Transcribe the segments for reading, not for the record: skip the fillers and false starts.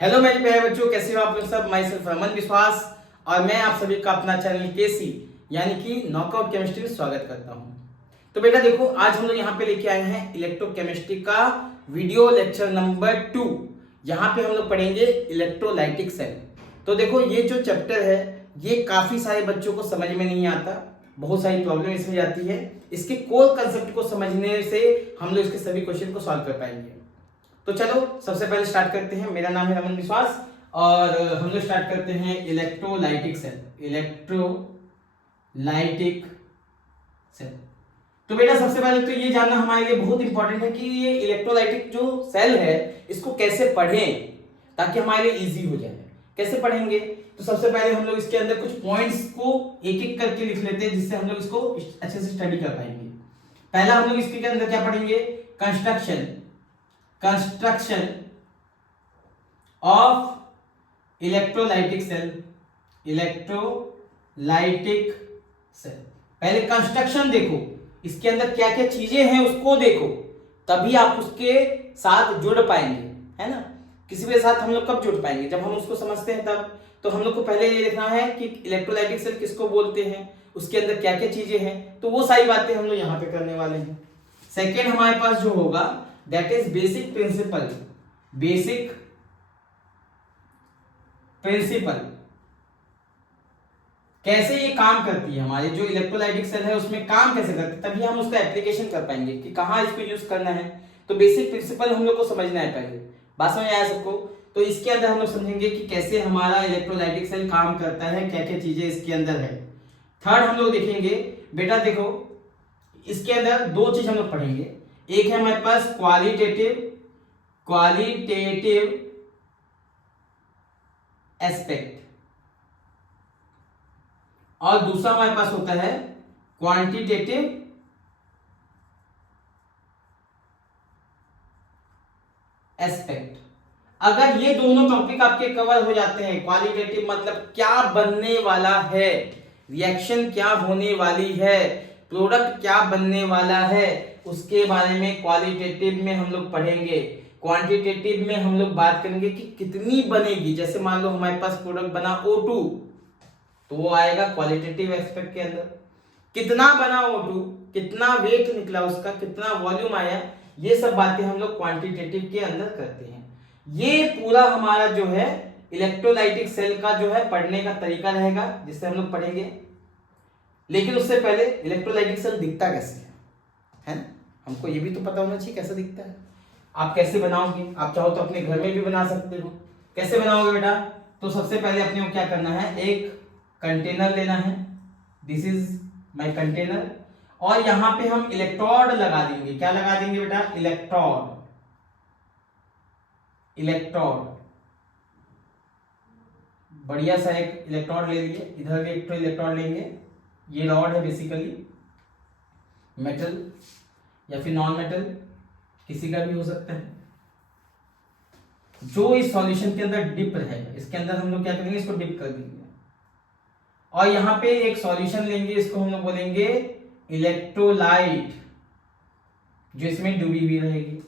Hello मेरे प्यारे बच्चों, कैसे हो आप लोग सब। माई सेल्फ अमन विश्वास और मैं आप सभी का अपना चैनल केसी यानी कि नॉकआउट केमिस्ट्री में स्वागत करता हूं। तो बेटा देखो, आज हम लोग यहाँ पे लेके आए हैं इलेक्ट्रोकेमिस्ट्री का वीडियो लेक्चर नंबर 2। यहाँ पे हम लोग पढ़ेंगे इलेक्ट्रोलाइटिक सेल। तो देखो, ये जो चैप्टर है ये काफी सारे बच्चों को समझ में नहीं आता, बहुत सारी प्रॉब्लम इसमें जाती है। इसके कोर कंसेप्ट को समझने से हम लोग इसके सभी क्वेश्चन को सॉल्व कर पाएंगे। तो चलो सबसे पहले स्टार्ट करते हैं। मेरा नाम है रमन विश्वास और हम लोग स्टार्ट करते हैं इलेक्ट्रोलाइटिक सेल। Electrolytic cell. तो बेटा सबसे पहले तो ये जानना हमारे लिए बहुत इंपॉर्टेंट है कि ये इलेक्ट्रोलाइटिक जो सेल है इसको कैसे पढ़ें ताकि हमारे लिए इजी हो जाए। कैसे पढ़ेंगे? तो सबसे पहले हम लोग इसके अंदर कुछ पॉइंट्स को एक एक करके लिख लेते हैं जिससे हम लोग इसको अच्छे से स्टडी कर पाएंगे। पहला हम लोग इसके अंदर क्या पढ़ेंगे? Construction of electrolytic cell. Electrolytic cell, पहले कंस्ट्रक्शन देखो, इसके अंदर क्या क्या चीजें हैं उसको देखो, तभी आप उसके साथ जुड़ पाएंगे, है ना। किसी के साथ हम लोग कब जुड़ पाएंगे? जब हम उसको समझते हैं तब। तो हम लोग को पहले ये देखना है कि इलेक्ट्रोलाइटिक सेल किसको बोलते हैं, उसके अंदर क्या क्या चीजें हैं, तो वो सारी बातें हम लोग यहाँ पे करने वाले हैं। सेकेंड हमारे पास जो होगा that is basic principle. Basic principle, कैसे ये काम करती है, हमारी जो इलेक्ट्रोलाइटिक सेल है उसमें काम कैसे करती है, तभी हम उसका एप्लीकेशन कर पाएंगे कि कहाँ इसको यूज करना है। तो बेसिक प्रिंसिपल हम लोग को समझना है पहले। बात समझ आया सबको? तो इसके अंदर हम लोग समझेंगे कि कैसे हमारा इलेक्ट्रोलाइटिक सेल काम करता है, क्या क्या चीजें इसके अंदर है। थर्ड हम लोग देखेंगे, बेटा देखो इसके अंदर दो चीज हम लोग पढ़ेंगे। एक है हमारे पास क्वालिटेटिव एस्पेक्ट और दूसरा हमारे पास होता है क्वांटिटेटिव एस्पेक्ट। अगर ये दोनों टॉपिक आपके कवर हो जाते हैं, क्वालिटेटिव मतलब क्या बनने वाला है, रिएक्शन क्या होने वाली है, प्रोडक्ट क्या बनने वाला है, उसके बारे में क्वालिटेटिव में हम लोग पढ़ेंगे। क्वांटिटेटिव में हम लोग बात करेंगे कि कितनी बनेगी। जैसे मान लो हमारे पास प्रोडक्ट बना O2 तो वो आएगा क्वालिटेटिव एस्पेक्ट के अंदर। कितना बना O2, कितना वेट निकला उसका, कितना वॉल्यूम आया, ये सब बातें हम लोग क्वांटिटेटिव के अंदर करते हैं। ये पूरा हमारा जो है इलेक्ट्रोलाइटिक सेल का जो है पढ़ने का तरीका रहेगा जिससे हम लोग पढ़ेंगे। लेकिन उससे पहले इलेक्ट्रोलाइटिक सेल दिखता कैसे है ना, हमको ये भी तो पता होना चाहिए कैसा दिखता है। आप कैसे बनाओगे? आप चाहो तो अपने घर में भी बना सकते हो। कैसे बनाओगे बेटा? तो सबसे पहले अपने को क्या करना है, एक कंटेनर लेना है। दिस इज माय कंटेनर और यहां पे हम इलेक्ट्रोड लगा देंगे। क्या लगा देंगे बेटा? इलेक्ट्रोड। बढ़िया सा एक इलेक्ट्रोड ले लिए, इधर भी एक इलेक्ट्रोड लेंगे। ये रॉड है बेसिकली, मेटल या फिर नॉन मेटल किसी का भी हो सकता है। जो इस सॉल्यूशन के अंदर डिप है, इसके अंदर हम लोग क्या करेंगे, इसको डिप कर देंगे और यहाँ पे एक सॉल्यूशन लेंगे, इसको हम लोग बोलेंगे इलेक्ट्रोलाइट, जो इसमें डूबी हुई रहेगी।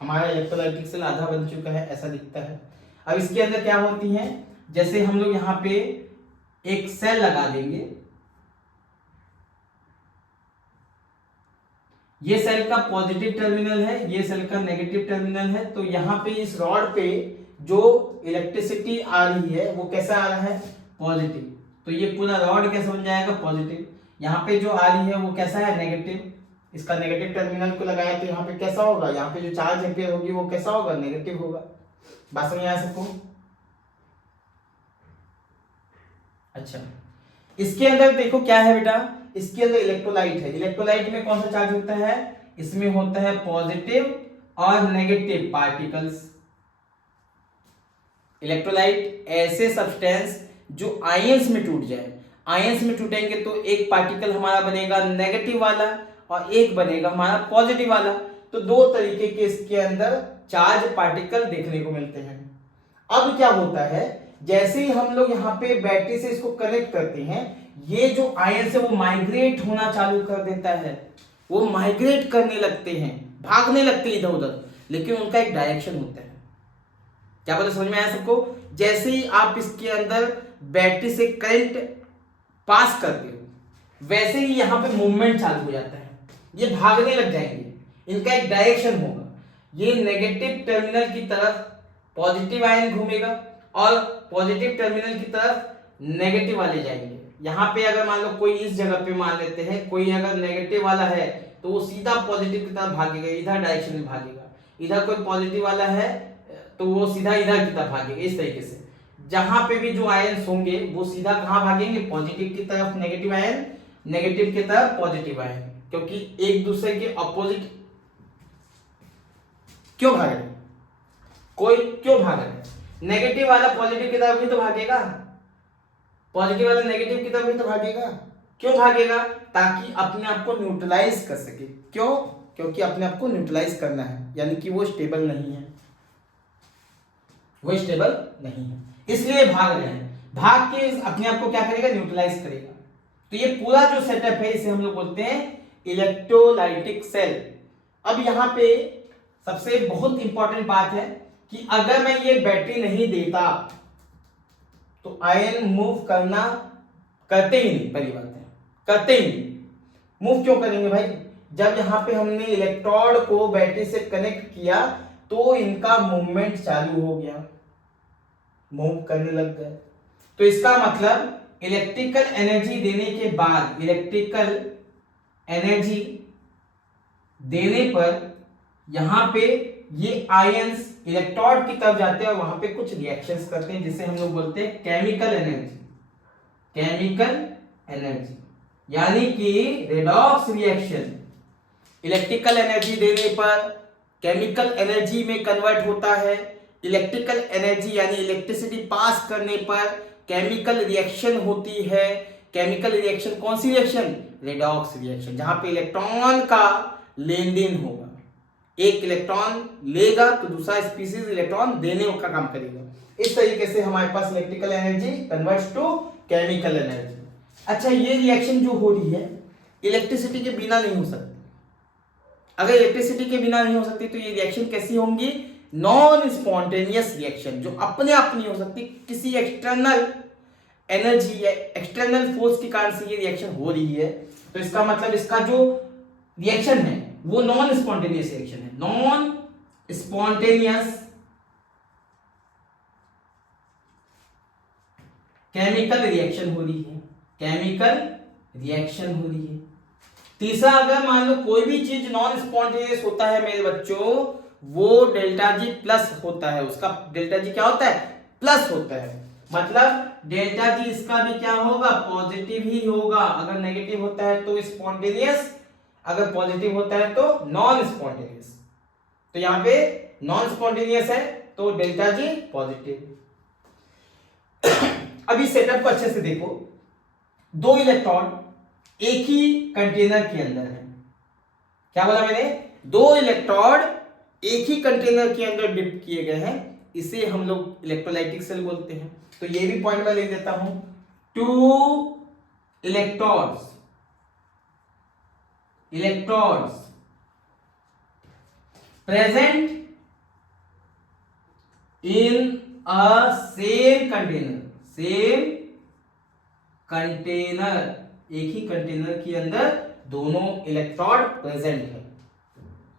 हमारा इलेक्ट्रोलाइटिक सेल आधा बन चुका है, ऐसा दिखता है। अब इसके अंदर क्या होती है, जैसे हम लोग यहाँ पे एक सेल लगा देंगे, ये सेल का पॉजिटिव टर्मिनल है, ये सेल का नेगेटिव टर्मिनल है। तो यहाँ पे इस रॉड पे जो इलेक्ट्रिसिटी आ रही है वो कैसा आ रहा है? पॉजिटिव। तो ये पूरा रॉड कैसा बन जाएगा? पॉजिटिव। यहाँ पे जो आ रही है वो कैसा है? नेगेटिव। इसका नेगेटिव टर्मिनल को लगाया तो यहाँ पे कैसा होगा? यहाँ पे जो चार्ज एम्पियर होगी वो कैसा होगा? नेगेटिव होगा। बात समझ आया सबको? अच्छा, इसके अंदर देखो क्या है बेटा, इसके अंदर इलेक्ट्रोलाइट है। इलेक्ट्रोलाइट में कौन सा चार्ज होता है? इसमें होता है पॉजिटिव और नेगेटिव पार्टिकल्स। इलेक्ट्रोलाइट ऐसे सब्सटेंस जो आयंस में टूट जाए, आयंस में टूटेंगे तो एक पार्टिकल हमारा बनेगा नेगेटिव वाला और एक बनेगा हमारा पॉजिटिव वाला। तो दो तरीके के इसके अंदर चार्ज पार्टिकल देखने को मिलते हैं। अब क्या होता है, जैसे ही हम लोग यहाँ पे बैटरी से इसको कनेक्ट करते हैं, ये जो आयन है वो माइग्रेट होना चालू कर देता है। वो माइग्रेट करने लगते हैं, भागने लगते हैं इधर उधर, लेकिन उनका एक डायरेक्शन होता है। क्या बोले, समझ में आया सबको? जैसे ही आप इसके अंदर बैटरी से करंट पास करते हो वैसे ही यहाँ पे मूवमेंट चालू हो जाता है, ये भागने लग जाएंगे, इनका एक डायरेक्शन होगा, ये नेगेटिव टर्मिनल की तरफ पॉजिटिव आयन घूमेगा और पॉजिटिव टर्मिनल की तरफ नेगेटिव वाले जाएंगे। यहाँ पे अगर मान लो कोई इस जगह पे मान लेते हैं, कोई अगर नेगेटिव वाला है तो वो सीधा पॉजिटिव की तरफ भागेगा, इधर डायरेक्शन में भागेगा, इधर कोई पॉजिटिव वाला है तो वो सीधा इधर की तरफ भागेगा। इस तरीके से जहां पे भी जो आयन होंगे वो सीधा कहां भागेंगे, पॉजिटिव की तरफ नेगेटिव आयन, नेगेटिव की तरफ पॉजिटिव आयन, क्योंकि एक दूसरे के अपोजिट क्यों भाग रहे, कोई क्यों भाग रहा है, नेगेटिव वाला पॉजिटिव की तरफ भी तो भागेगा, पॉजिटिव वाला नेगेटिव की तरफ भी तो भागेगा। क्यों भागेगा, ताकि अपने आप को न्यूट्रलाइज कर सके। क्यों, क्योंकि अपने आप को न्यूट्रलाइज करना है, यानी कि वो स्टेबल नहीं है, वो स्टेबल नहीं है, इसलिए भाग रहे हैं। भाग के अपने आप को क्या करेगा, न्यूट्रलाइज करेगा। तो ये पूरा जो सेटअप है इसे हम लोग बोलते हैं इलेक्ट्रोलाइटिक सेल। अब यहाँ पे सबसे बहुत इंपॉर्टेंट बात है कि अगर मैं ये बैटरी नहीं देता तो आयन मूव करते ही नहीं, पहली बात है, करते ही नहीं। मूव क्यों करेंगे भाई, जब यहाँ पे हमने इलेक्ट्रोड को बैटरी से कनेक्ट किया तो इनका मूवमेंट चालू हो गया, मूव करने लग गए। तो इसका मतलब इलेक्ट्रिकल एनर्जी देने के बाद, इलेक्ट्रिकल एनर्जी देने पर यहां पे ये आयंस इलेक्ट्रोड की तरफ जाते हैं और वहां पे कुछ रिएक्शंस करते हैं जिसे हम लोग बोलते हैं केमिकल एनर्जी, केमिकल एनर्जी, यानी कि रेडॉक्स रिएक्शन। इलेक्ट्रिकल एनर्जी देने पर केमिकल एनर्जी में कन्वर्ट होता है, इलेक्ट्रिकल एनर्जी यानी इलेक्ट्रिसिटी पास करने पर केमिकल रिएक्शन होती है। केमिकल रिएक्शन कौन सी रिएक्शन, रेडॉक्स रिएक्शन, जहां पे इलेक्ट्रॉन का लेन देन होगा, एक इलेक्ट्रॉन लेगा तो दूसरा स्पीसीज इलेक्ट्रॉन देने का काम करेगा। इस तरीके से हमारे पास electrical energy converts to chemical energy. अच्छा, ये रिएक्शन जो हो रही है इलेक्ट्रिसिटी के बिना नहीं हो सकती। अगर इलेक्ट्रिसिटी के बिना नहीं हो सकती तो ये रिएक्शन कैसी होंगी, नॉन स्पॉन्टेनियस रिएक्शन, जो अपने आप नहीं हो सकती, किसी एक्सटर्नल एनर्जी या एक्सटर्नल फोर्स के कारण से ये रिएक्शन हो रही है। तो इसका मतलब इसका जो रिएक्शन है वो नॉन स्पॉन्टेनियस रिएक्शन है, नॉन स्पॉन्टेनियस केमिकल रिएक्शन हो रही है, केमिकल रिएक्शन हो रही है। तीसरा, अगर मान लो कोई भी चीज नॉन स्पॉन्टेनियस होता है मेरे बच्चों, वो डेल्टा जी प्लस होता है, उसका डेल्टा जी क्या होता है, प्लस होता है। मतलब डेल्टा जी इसका भी क्या होगा, पॉजिटिव ही होगा। अगर नेगेटिव होता है तो स्पॉन्टेनियस, अगर पॉजिटिव होता है तो नॉन स्पॉन्टेनियस। तो यहां पे नॉन स्पॉन्टेनियस है तो डेल्टा जी पॉजिटिव। अभी सेटअप को अच्छे से देखो, दो इलेक्ट्रॉन एक ही कंटेनर के अंदर है। क्या बोला मैंने, दो इलेक्ट्रॉन एक ही कंटेनर के अंदर डिप किए गए हैं, इसे हम लोग इलेक्ट्रोलाइटिक सेल बोलते हैं। तो ये भी पॉइंट मैं लिख देता हूं, two electrons present in a same container, एक ही कंटेनर के अंदर दोनों इलेक्ट्रॉन प्रेजेंट है।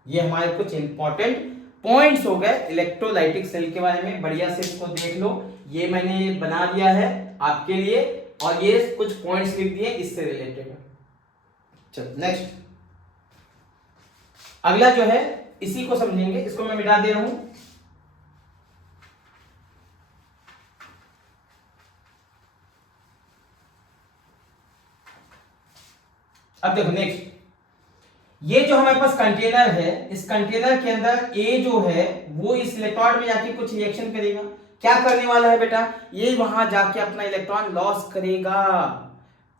ये हमारे कुछ इंपॉर्टेंट पॉइंट्स हो गए इलेक्ट्रोलाइटिक सेल के बारे में। बढ़िया से इसको देख लो, ये मैंने बना दिया है आपके लिए और ये कुछ पॉइंट्स लिख दिए इससे रिलेटेड। चलो नेक्स्ट, अगला जो है इसी को समझेंगे, इसको मैं मिटा दे रहा हूं। अब देखो नेक्स्ट, ये जो हमारे पास कंटेनर है, इस कंटेनर के अंदर ए जो है वो इस इलेक्ट्रॉन में जाके कुछ रिएक्शन करेगा। क्या करने वाला है बेटा, ये वहां जाके अपना इलेक्ट्रॉन लॉस करेगा।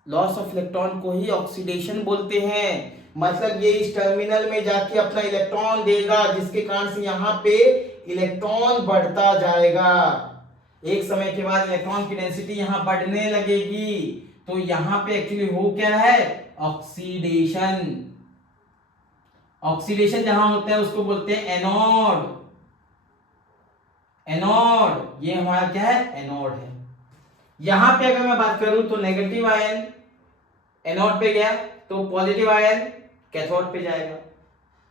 लॉस ऑफ इलेक्ट्रॉन को ही ऑक्सीडेशन बोलते हैं। मतलब ये इस टर्मिनल में जाके अपना इलेक्ट्रॉन देगा, जिसके कारण से यहाँ पे इलेक्ट्रॉन बढ़ता जाएगा। एक समय के बाद इलेक्ट्रॉन की डेंसिटी यहाँ बढ़ने लगेगी, तो यहाँ पे एक्चुअली हो क्या है, ऑक्सीडेशन। ऑक्सीडेशन जहां होता है उसको बोलते हैं एनोड। एनोड, ये हमारा क्या है, एनोड है। यहां पे अगर मैं बात करूं तो नेगेटिव आयन एनोड पे गया तो पॉजिटिव आयन कैथोड पे जाएगा।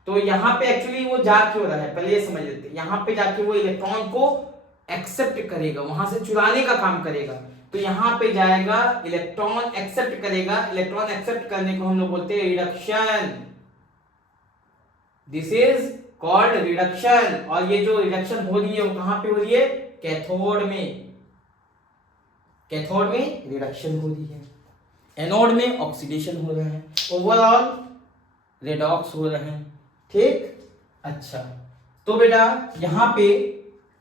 तो यहाँ पे एक्चुअली वो जा क्यों रहा है, पहले ये समझ लेते हैं। यहाँ पे जाके वो इलेक्ट्रॉन को एक्सेप्ट करेगा, वहां से चुराने का काम करेगा। तो यहाँ पे जाएगा, इलेक्ट्रॉन एक्सेप्ट करेगा। इलेक्ट्रॉन एक्सेप्ट करने को हम लोग बोलते हैं reduction. This is called reduction. और ये जो रिडक्शन हो रही है वो कहां पे हो रही है, कैथोड में। कैथोड में रिडक्शन हो रही है, एनोड में ऑक्सीडेशन हो रहा है, ओवरऑल रेडॉक्स हो रहे हैं। ठीक, अच्छा। तो बेटा यहां पे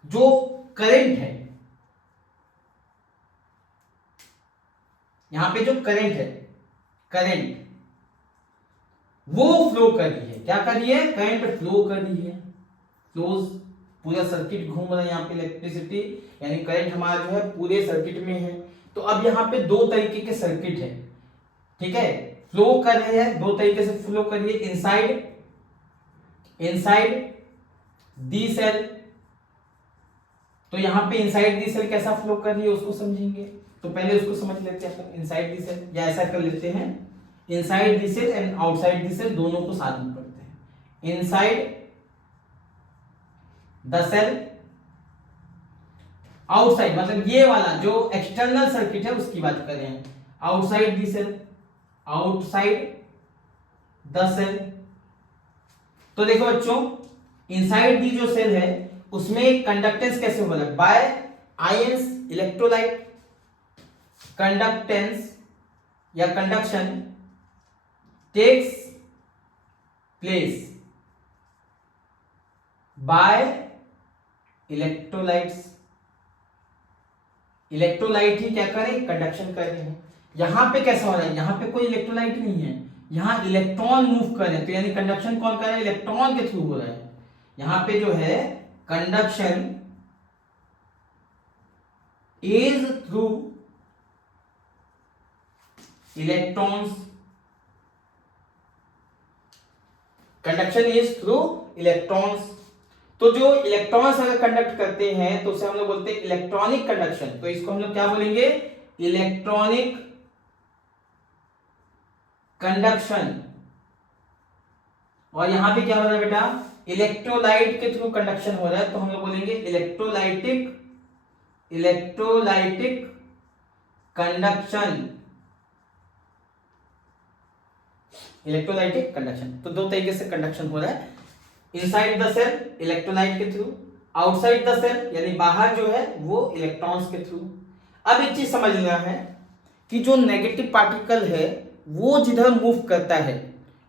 जो करंट है, यहां पे जो करंट है, करंट वो फ्लो कर रही है। क्या कर रही है, करंट फ्लो कर रही है। फ्लोज, पूरा सर्किट घूम रहा है यहाँ पे, इलेक्ट्रिसिटी यानी करंट हमारा जो है पूरे सर्किट में है। तो अब यहाँ पे दो तरीके के सर्किट है, ठीक है, फ्लो कर रहे हैं, दो तरीके से फ्लो कर रही है। इनसाइड दी सेल, तो यहां पे इनसाइड दी सेल कैसा फ्लो कर रही है उसको समझेंगे। तो पहले उसको समझ लेते हैं अपन, इनसाइड दी सेल, या ऐसा कर लेते हैं, inside the cell and outside the cell दोनों को साथ में पढ़ते हैं। इनसाइड द सेल, आउटसाइड मतलब ये वाला जो एक्सटर्नल सर्किट है उसकी बात कर रहे हैं। Outside the cell, outside the cell. तो देखो बच्चों, इनसाइड दी जो सेल है उसमें कंडक्टेंस कैसे हो रहा है, बाय आयंस इलेक्ट्रोलाइट। कंडक्टेंस या conduction takes place by electrolytes. Electrolyte ही क्या करें, कंडक्शन कर रहे हैं। यहां पे कैसा हो रहा है, यहां पे कोई इलेक्ट्रोलाइट नहीं है, यहां इलेक्ट्रॉन मूव कर रहे हैं। तो यानी कंडक्शन कौन कर रहा है, इलेक्ट्रॉन के थ्रू हो रहा है। यहां पे जो है conduction is through electrons, conduction is through electrons. तो जो इलेक्ट्रॉन्स अगर कंडक्ट करते हैं तो उसे हम लोग बोलते हैं इलेक्ट्रॉनिक कंडक्शन। तो इसको हम लोग क्या बोलेंगे, इलेक्ट्रॉनिक कंडक्शन। और यहां पे क्या हो रहा है बेटा, इलेक्ट्रोलाइट के थ्रू कंडक्शन हो रहा है, तो हम लोग बोलेंगे इलेक्ट्रोलाइटिक कंडक्शन। इलेक्ट्रोलाइटिक कंडक्शन, तो दो तरीके से कंडक्शन हो रहा है, इनसाइड द सेल इलेक्ट्रोलाइट के थ्रू, आउटसाइड द सेल यानी बाहर जो है वो इलेक्ट्रॉन्स के थ्रू। अब एक चीज समझना है कि जो नेगेटिव पार्टिकल है वो जिधर मूव करता है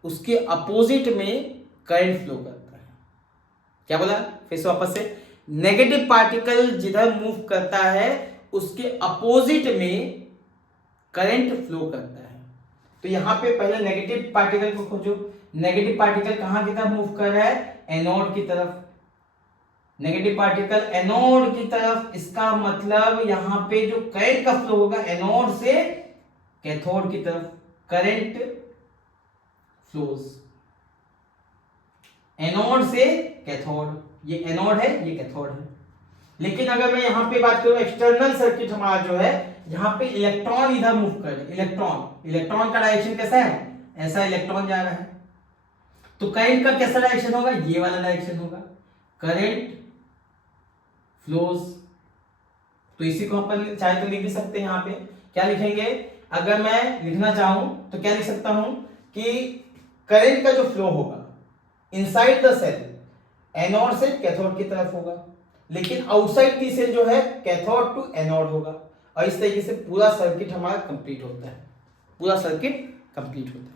उसके अपोजिट में करंट फ्लो करता है। क्या बोला, फिर से वापस से, नेगेटिव पार्टिकल जिधर मूव करता है उसके अपोजिट में करंट फ्लो करता है। तो यहां पे पहले नेगेटिव पार्टिकल को खोजो। नेगेटिव पार्टिकल कहां की तरफ मूव कर रहा है, एनोड की तरफ। नेगेटिव पार्टिकल एनोड की तरफ, इसका मतलब यहां पे जो करंट का फ्लो होगा एनोड से कैथोड की तरफ, करंट फ्लोज एनोड से कैथोड। ये एनोड है, ये कैथोड है। लेकिन अगर मैं यहां पे बात करूं एक्सटर्नल सर्किट हमारा जो है, यहां पे इलेक्ट्रॉन इधर मूव कर रहे, इलेक्ट्रॉन का डायरेक्शन कैसा है, ऐसा इलेक्ट्रॉन जा रहा है। तो करंट का कैसा डायरेक्शन होगा, ये वाला डायरेक्शन होगा, करंट फ्लोज। तो इसी को अपन चाहे तो लिख भी सकते हैं। यहां पे क्या लिखेंगे, अगर मैं लिखना चाहूं तो क्या लिख सकता हूं कि करंट का जो फ्लो होगा इनसाइड द सेल एनोड से कैथोड की तरफ होगा, लेकिन आउटसाइड दी सेल जो है कैथोड टू एनोड होगा। और इस तरीके से पूरा सर्किट हमारा कंप्लीट होता है, पूरा सर्किट कंप्लीट होता है।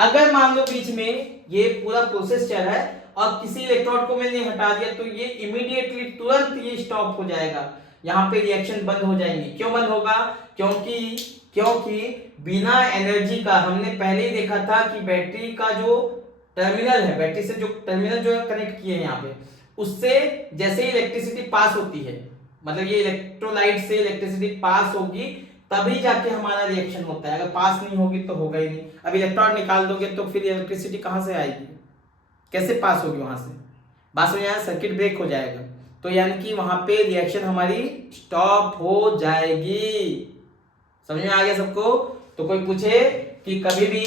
अगर मान लो बीच में ये पूरा प्रोसेस चल रहा है और किसी इलेक्ट्रोड को मैंने हटा दिया तो ये इमीडिएटली तुरंत ये स्टॉप हो जाएगा, यहाँ पे रिएक्शन बंद हो जाएंगे। क्यों बंद होगा, क्योंकि बिना एनर्जी का, हमने पहले ही देखा था कि बैटरी का जो टर्मिनल है, बैटरी से जो टर्मिनल जो है कनेक्ट किए हैं यहाँ पे, उससे जैसे ही इलेक्ट्रिसिटी पास होती है, मतलब ये इलेक्ट्रोलाइट से इलेक्ट्रिसिटी पास होगी तभी जाके हमारा रिएक्शन होता है। अगर पास नहीं होगी तो होगा ही नहीं। अब इलेक्ट्रॉन निकाल दोगे तो फिर इलेक्ट्रिसिटी कहां से आएगी, कैसे पास होगी वहां से, बात हो जाएगा, सर्किट ब्रेक हो जाएगा। तो यानी कि वहां पे रिएक्शन हमारी स्टॉप हो जाएगी। समझ में आ गया सबको? तो कोई पूछे कि कभी भी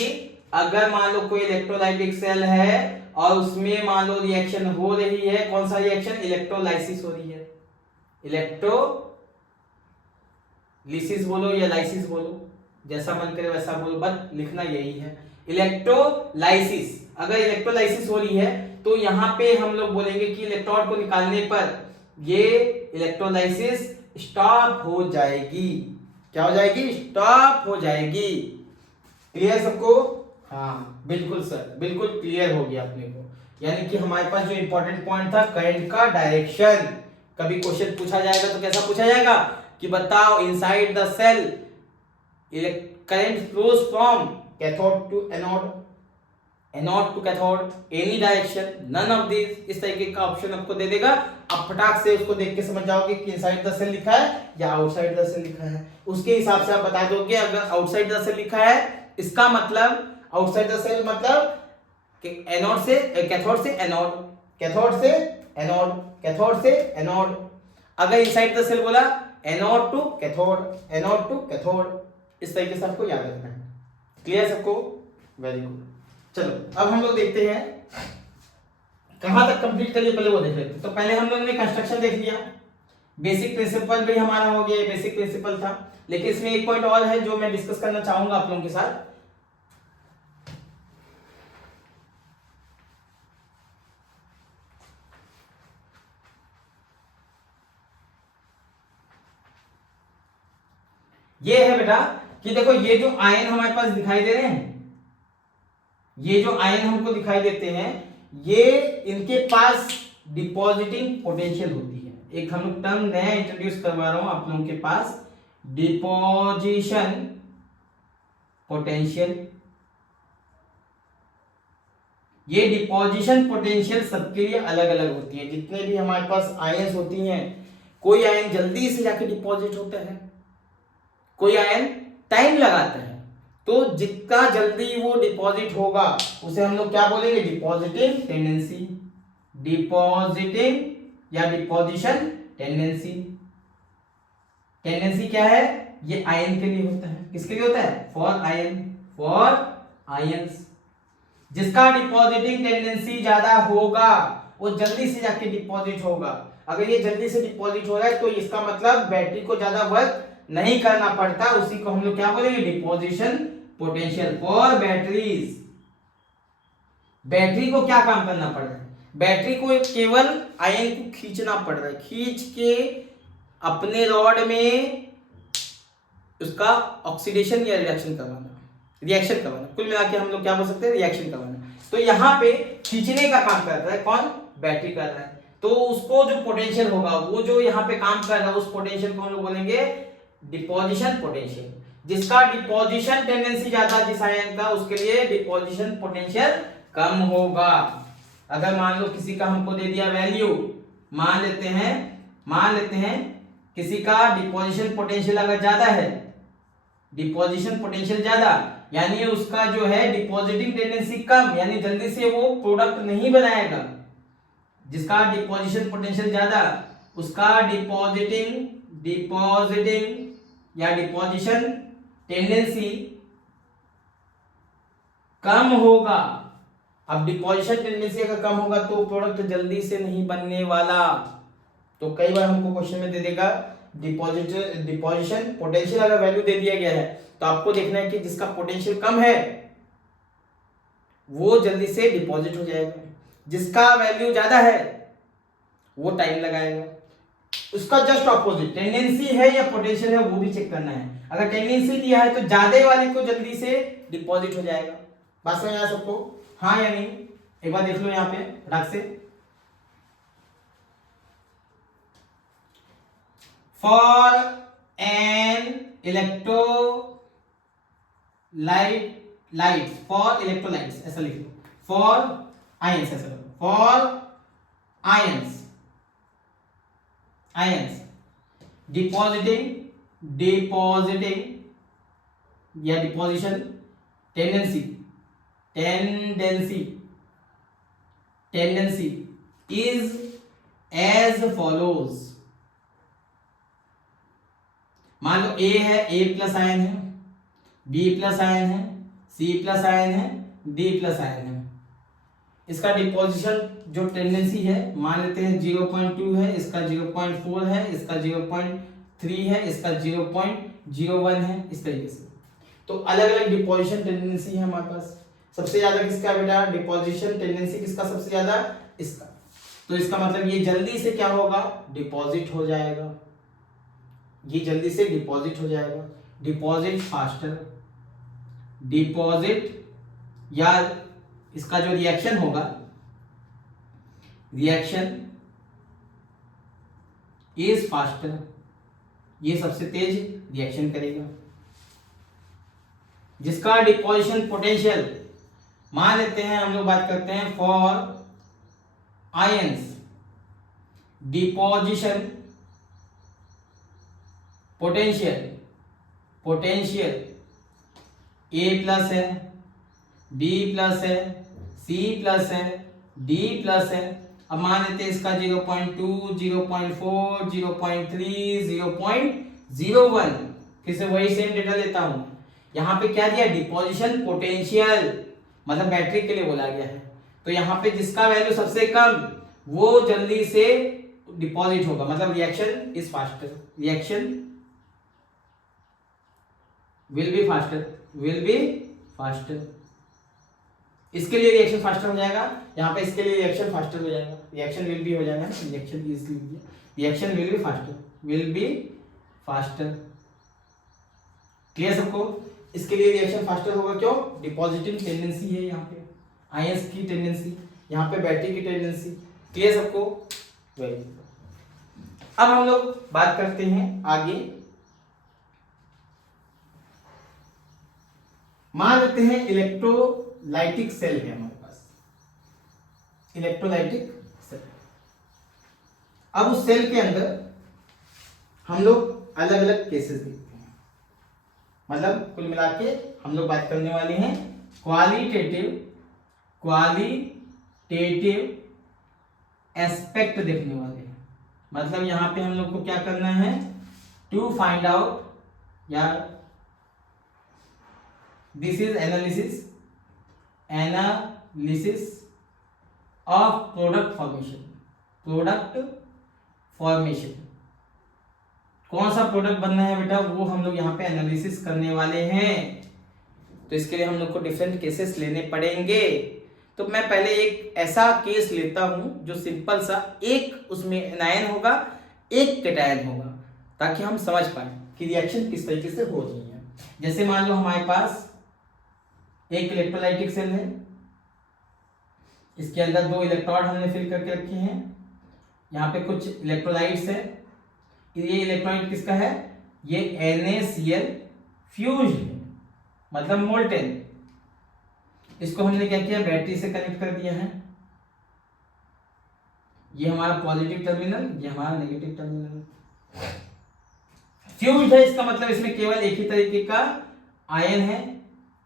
अगर मान लो कोई इलेक्ट्रोलाइटिक सेल है और उसमें मान लो रिएक्शन हो रही है, कौन सा रिएक्शन? इलेक्ट्रोलाइसिस हो रही है। इलेक्ट्रोलिसिस बोलो या लाइसिस बोलो, जैसा मन करे वैसा बोलो, बस लिखना यही है इलेक्ट्रोलाइसिस। अगर इलेक्ट्रोलाइसिस हो रही है तो यहां पे हम लोग बोलेंगे कि इलेक्ट्रॉन को निकालने पर ये इलेक्ट्रोलाइसिस स्टॉप हो जाएगी। क्या हो जाएगी? स्टॉप हो जाएगी। क्लियर सबको? हाँ बिल्कुल सर, बिल्कुल क्लियर हो गया अपने को। यानी कि हमारे पास जो इंपॉर्टेंट पॉइंट था करंट का डायरेक्शन, कभी क्वेश्चन पूछा जाएगा तो कैसा पूछा जाएगा कि बताओ inside the cell current flows from cathode to anode, anode to cathode, any direction, none of this, इस तरीके का ऑप्शन आपको दे देगा। आप फटाक से उसको देख के समझ जाओगे कि इनसाइड द सेल लिखा है या आउटसाइड द सेल लिखा है। उसके हिसाब से आप बता दोगे। अगर आउटसाइड द सेल लिखा है इसका मतलब आउटसाइड द सेल मतलब कि एनोड से कैथोड से एनोड, कैथोड से एनोड, कैथोड से एनोड। अगर इनसाइड द सेल बोला anode to cathode, anode to cathode, इस तरीके से आपको याद रखना है। क्लियर सबको? Very good. चलो अब हम लोग देखते हैं कहां तक कंप्लीट करिए, पहले वो देख लेते हैं। तो पहले हम लोगों ने कंस्ट्रक्शन देख लिया, बेसिक प्रिंसिपल भी हमारा हो गया, बेसिक प्रिंसिपल था। लेकिन इसमें एक पॉइंट और है जो मैं डिस्कस करना चाहूंगा आप लोगों के साथ। ये है बेटा कि देखो ये जो आयन हमारे पास दिखाई दे रहे हैं, ये जो आयन हमको दिखाई देते हैं, ये इनके पास डिपॉजिटिंग पोटेंशियल होती है। एक हम लोग टर्म नया इंट्रोड्यूस करवा रहा हूं आप लोगों के पास, डिपोजिशन पोटेंशियल। ये डिपोजिशन पोटेंशियल सबके लिए अलग अलग होती है। जितने भी हमारे पास आयन्स होती हैं, कोई आयन जल्दी से जाके डिपॉजिट होता है, कोई आयन टाइम लगाता है। तो जितना जल्दी वो डिपॉजिट होगा उसे हम लोग क्या बोलेंगे? डिपॉजिटिंग टेंडेंसी, डिपॉजिटिंग या डिपॉजिशन टेंडेंसी। टेंडेंसी क्या है? ये आयन के लिए होता है। किसके लिए होता है? For ion, for ions. जिसका डिपॉजिटिंग टेंडेंसी ज्यादा होगा वो जल्दी से जाके डिपॉजिट होगा। अगर ये जल्दी से डिपॉजिट हो रहा है तो इसका मतलब बैटरी को ज्यादा वर्क नहीं करना पड़ता, उसी को हम लोग क्या बोलेंगे? Deposition potential for batteries. Battery को क्या काम करना पड़ रहा है? बैटरी को केवल आयन को खींचना पड़ रहा है, खींच के अपने रॉड में उसका ऑक्सीडेशन या रिएक्शन करवाना, रिएक्शन करवाना। कुल मिला के हम लोग क्या बोल सकते हैं? रिएक्शन करवाना। तो यहाँ पे खींचने का काम कर रहा है कौन? बैटरी कर रहा है। तो उसको जो पोटेंशियल होगा, वो जो यहाँ पे काम कर रहा है, उस पोटेंशियल को हम लोग बोलेंगे डिपोजिशन पोटेंशियल। जिसका डिपोजिशन टेंडेंसी ज्यादा जिस आयन का, उसके लिए डिपोजिशन पोटेंशियल कम होगा। अगर मान लो किसी का हमको दे दिया वैल्यू, मान लेते हैं किसी का डिपोजिशन पोटेंशियल अगर ज्यादा है, डिपोजिशन पोटेंशियल ज्यादा यानी उसका जो है डिपॉजिटिंग टेंडेंसी कम, यानी जल्दी से वो प्रोडक्ट नहीं बनाएगा। जिसका डिपोजिशन पोटेंशियल ज्यादा उसका डिपॉजिटिंग या डिपोजिशन टेंडेंसी कम होगा। अब डिपोजिशन टेंडेंसी अगर कम होगा तो प्रोडक्ट जल्दी से नहीं बनने वाला। तो कई बार हमको क्वेश्चन में दे देगा डिपोजिशन पोटेंशियल अगर वैल्यू दे दिया गया है तो आपको देखना है कि जिसका पोटेंशियल कम है वो जल्दी से डिपॉजिट हो जाएगा, जिसका वैल्यू ज्यादा है वो टाइम लगाएगा। उसका जस्ट ऑपोजिट टेंडेंसी है या पोटेंशियल है वो भी चेक करना है। अगर टेंडेंसी दिया है तो ज्यादा वाले को जल्दी से डिपॉजिट हो जाएगा। बात समझ आया सबको? हाँ या नहीं? एक बार देख लो यहाँ पे फटाक से। For an electrolyte, for electrolytes ऐसा लिख लो, फॉर आयंस ऐसा लिखो, फॉर आयंस डिपॉजिटिंग या deposition tendency is as follows. मान लो ए है, ए प्लस आयन है, बी प्लस आयन है, सी प्लस आयन है, डी प्लस आयन है। इसका डिपोजिशन जो टेंडेंसी है मान लेते हैं 0.2 है, इसका 0.4 है, इसका 0.3 है, इसका 0.01 है, इस तरीके से। तो अलग अलग डिपोजिशन टेंडेंसी है हमारे पास। सबसे ज्यादा किसका बेटा डिपोजिशन टेंडेंसी किसका सबसे ज्यादा? इसका। तो इसका मतलब ये जल्दी से क्या होगा? डिपॉजिट हो जाएगा। ये जल्दी से डिपॉजिट हो जाएगा। डिपॉजिट फास्टर, डिपॉजिट, या इसका जो रिएक्शन होगा, रिएक्शन इज फास्टर, ये सबसे तेज रिएक्शन करेगा। जिसका डिपोजिशन पोटेंशियल मान लेते हैं, हम लोग बात करते हैं for ions deposition potential, potential A plus है, बी प्लस है, सी प्लस है, डी प्लस है। अब मान लेते हैं इसका 0.2, 0.4, 0.3, 0.01। फिर से वही सेम डेटा लेता हूं। यहां पे क्या दिया? डिपोजिशन पोटेंशियल, मतलब बैटरी के लिए बोला गया है। तो यहां पे जिसका वैल्यू सबसे कम वो जल्दी से डिपॉजिट होगा, मतलब reaction is faster, reaction will be faster, will be faster. इसके लिए रिएक्शन फास्टर हो जाएगा, यहाँ पे इसके लिए रिएक्शन फास्टर हो जाएगा, रिएक्शन विल बी हो जाएगा, reaction reaction will be faster, will be faster. Clear सबको? इसके लिए रिएक्शन फास्टर होगा, क्यों? डिपॉजिटिंग टेंडेंसी है यहाँ पे, आयंस की टेंडेंसी, यहाँ पे बैटरी की टेंडेंसी। क्लियर सबको? Very good. अब हम लोग बात करते हैं आगे। मान लेते हैं इलेक्ट्रोलाइटिक सेल है हमारे पास, इलेक्ट्रोलाइटिक सेल। अब उस सेल के अंदर हम लोग अलग अलग केसेस देखते हैं, मतलब कुल मिला के हम लोग बात करने वाले हैं क्वालिटेटिव एस्पेक्ट देखने वाले हैं। मतलब यहां पे हम लोग को क्या करना है? टू फाइंड आउट, या this is analysis of product formation. कौन सा प्रोडक्ट बनना है बेटा, वो हम लोग यहाँ पे एनालिसिस करने वाले हैं। तो इसके लिए हम लोग को डिफरेंट केसेस लेने पड़ेंगे। तो मैं पहले एक ऐसा केस लेता हूं जो सिंपल सा, एक उसमें एनायन होगा, एक कैटायन होगा, ताकि हम समझ पाए कि रिएक्शन किस तरीके से हो रही है। जैसे मान लो हमारे पास एक इलेक्ट्रोलाइटिक सेल है, इसके अंदर 2 इलेक्ट्रोड हमने फिल करके रखे हैं, यहाँ पे कुछ इलेक्ट्रोलाइट्स है। ये इलेक्ट्रोलाइट किसका है? ये NaCl फ्यूज है, मतलब मोल्टेन। इसको हमने क्या किया? बैटरी से कनेक्ट कर दिया है। ये हमारा पॉजिटिव टर्मिनल, ये हमारा नेगेटिव टर्मिनल। फ्यूज है, इसका मतलब इसमें केवल एक ही तरीके का आयन है,